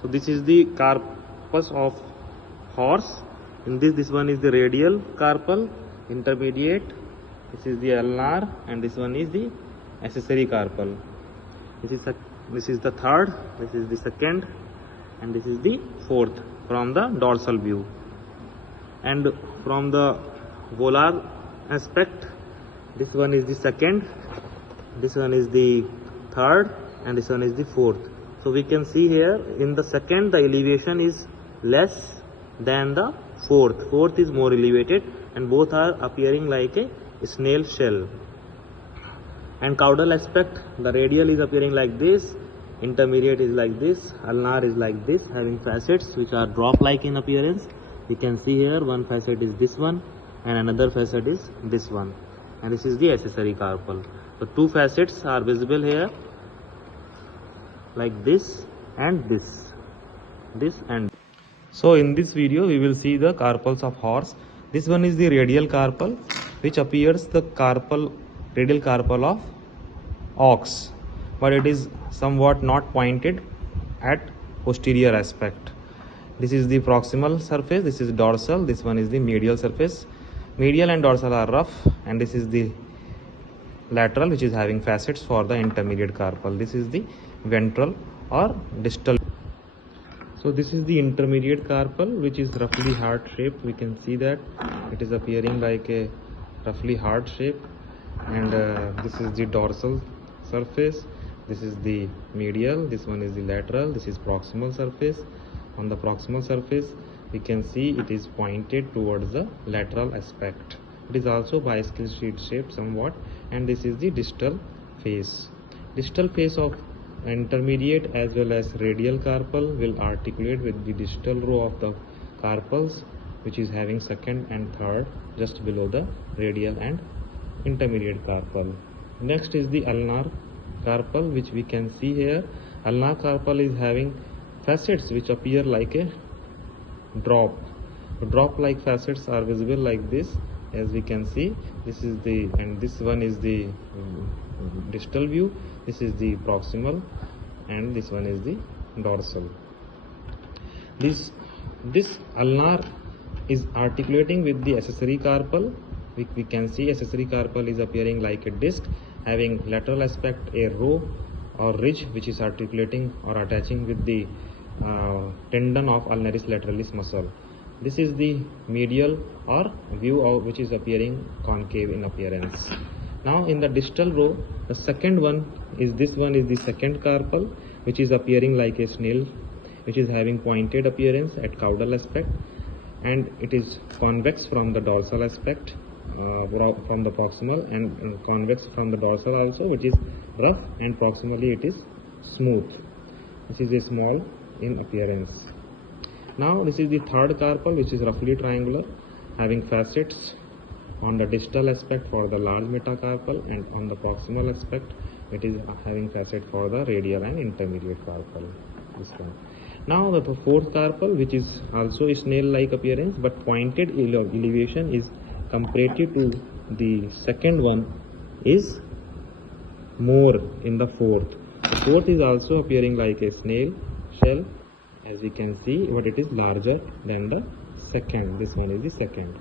So this is the Carpus of Horse. In this one is the radial carpal, intermediate. This is the ulnar, and this one is the accessory carpal. This is the third, this is the second, and this is the fourth from the dorsal view. And from the volar aspect, this one is the second, this one is the third, and this one is the fourth. So we can see here in the second the elevation is less than the fourth. Fourth is more elevated, and both are appearing like a snail shell. And caudal aspect, the radial is appearing like this, intermediate is like this, ulnar is like this, having facets which are drop like in appearance. You can see here one facet is this one and another facet is this one, and this is the accessory carpal. So two facets are visible here like this and this and so in this video we will see the carpals of horse. This one is the radial carpal, which appears the radial carpal of ox, but it is somewhat not pointed at posterior aspect. This is the proximal surface, this is dorsal, this one is the medial surface. Medial and dorsal are rough, and this is the lateral, which is having facets for the intermediate carpal. This is the ventral or distal. So this is the intermediate carpal, which is roughly heart shaped. We can see that it is appearing like a roughly heart shape, and this is the dorsal surface, this is the medial, this one is the lateral, this is proximal surface. On the proximal surface we can see it is pointed towards the lateral aspect. It is also bicycle sheet shaped somewhat, and this is the distal face. Distal face of intermediate as well as radial carpal will articulate with the distal row of the carpals, which is having second and third just below the radial and intermediate carpal. Next is the ulnar carpal, which we can see here. Ulnar carpal is having facets which appear like a drop. Drop like facets are visible like this, as we can see. This is the, and this one is the distal view, this is the proximal, and this one is the dorsal. This ulnar is articulating with the accessory carpal. We can see accessory carpal is appearing like a disc, having lateral aspect a row or ridge which is articulating or attaching with the tendon of ulnaris lateralis muscle. This is the medial or view of which is appearing concave in appearance. Now in the distal row, the second one is this one is the second carpal, which is appearing like a snail, which is having pointed appearance at caudal aspect, and it is convex from the dorsal aspect, from the proximal, and convex from the dorsal also, which is rough, and proximally it is smooth. This is a small in appearance. Now this is the third carpal, which is roughly triangular, having facets on the distal aspect for the large metacarpal, and on the proximal aspect it is having facet for the radial and intermediate carpal. This one. Now the fourth carpal, which is also a snail-like appearance but pointed elevation, is comparative to the second one is more in the fourth. The fourth is also appearing like a snail shell, as you can see, but it is larger than the second. This one is the second.